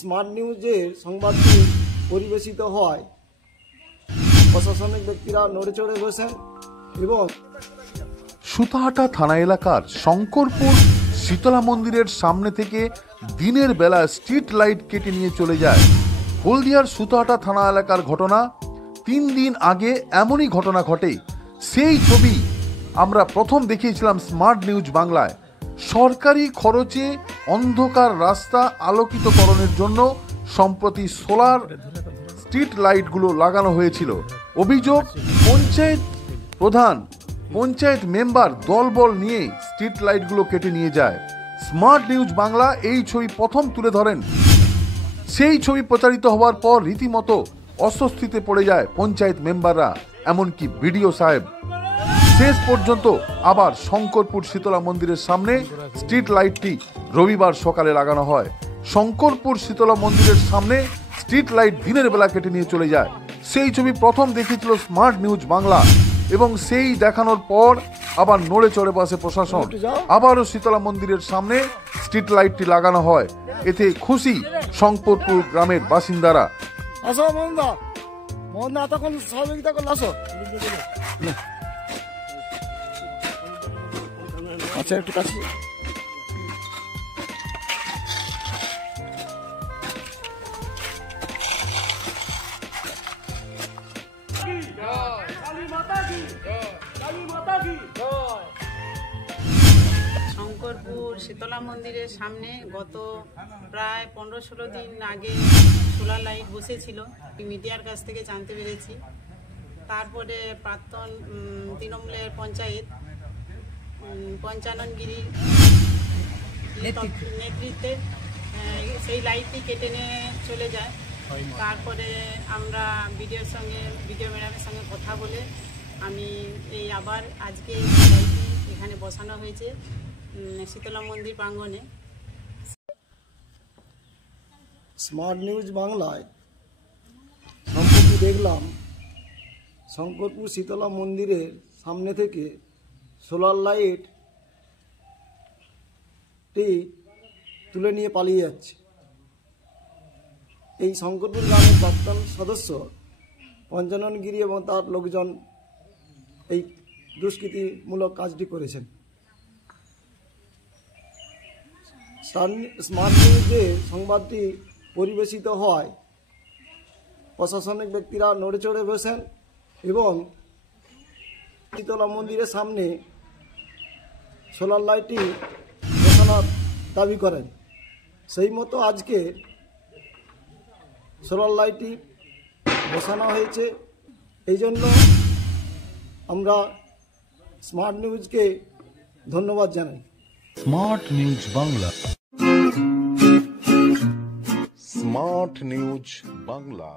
Smart নিউজের সংবাদটি পরিবেশিত হয় প্রশাসনিক ব্যক্তিরা নড়ে চড়ে বসেন এবং সুতাহাটা থানা এলাকার শঙ্করপুর শীতলা মন্দিরের সামনে থেকে দিনের বেলা স্ট্রিট লাইট কেটে নিয়ে চলে যায়। হলদিয়ার সুতাহাটা থানা এলাকার ঘটনা। 3 দিন আগে এমনই ঘটনা ঘটে। সেই ছবি আমরা প্রথম দেখিয়েছিলাম স্মার্ট নিউজ বাংলায়। সরকারি খরচে অন্ধকার রাস্তা আলোকিতকরণের জন্য সম্প্রতি সোলার স্ট্রিট লাইটগুলো লাগানো হয়েছিল। অভিযোগ, পঞ্চায়েত প্রধান, পঞ্চায়েত মেম্বার দলবল নিয়ে স্ট্রিট লাইটগুলো কেটে নিয়ে যায়। স্মার্ট নিউজ বাংলা এই ছবি প্রথম তুলে ধরেন। সেই ছবি প্রচারিত হওয়ার পর রীতিমতো অস্বস্তিতে পড়ে যায় পঞ্চায়েত মেম্বাররা, এমনকি বিডিও সাহেব। শেষ পর্যন্ত আবার শঙ্করপুর শীতলা মন্দিরের সামনে স্ট্রিট লাইটটি রবিবার সকালে লাগানো হয়। শঙ্করপুর শীতলা মন্দিরের সামনে স্ট্রিট লাইট দিনের বেলা কেটে নিয়ে চলে যায়। সেই ছবি প্রথম দেখিয়েছিল স্মার্ট নিউজ বাংলা এবং সেই দেখানোর পর আবার নড়ে চড়ে বসে প্রশাসন। আবারও শীতলা মন্দিরের সামনে স্ট্রিট লাইটটি লাগানো হয়। এতে খুশি শঙ্করপুর গ্রামের বাসিন্দারা। আচ্ছা, একটু কাছে শঙ্করপুর শীতলা মন্দিরের সামনে গত প্রায় 15-16 দিন আগে সোলার লাইট বসেছিল, মিডিয়ার কাছ থেকে জানতে পেরেছি। তারপরে প্রাক্তন তৃণমূলের পঞ্চায়েত পঞ্চাননগিরির নেতৃত্বে সেই লাইটটি কেটে নিয়ে চলে যায়। তারপরে আমরা ভিডিও ম্যাডামের সঙ্গে কথা বলে আমি এই আবার আজকে লাইটটি এখানে বসানো হয়েছে শীতলা মন্দির প্রাঙ্গণে। স্মার্ট নিউজ বাংলায় সম্প্রতি দেখলাম শঙ্করপুর শীতলা মন্দিরের সামনে থেকে সোলার লাইটটি তুলে নিয়ে পালিয়ে যাচ্ছে। এই শঙ্করপুর গ্রামের প্রাক্তন সদস্য পঞ্চাননগিরি এবং তার লোকজন এই দুষ্কৃতিমূলক কাজটি করেছেন। স্মার্ট নিউজে সংবাদটি পরিবেশিত হয় প্রশাসনিক ব্যক্তিরা নড়ে চড়ে বসেন এবং শীতলা মন্দিরের সামনে সোলার লাইটটি বসানোর দাবি করেন। সেই মতো আজকে সোলার লাইটটি বসানো হয়েছে। এই জন্য আমরা স্মার্ট নিউজকে ধন্যবাদ জানাই। Smart news Bangla. Smart news Bangla.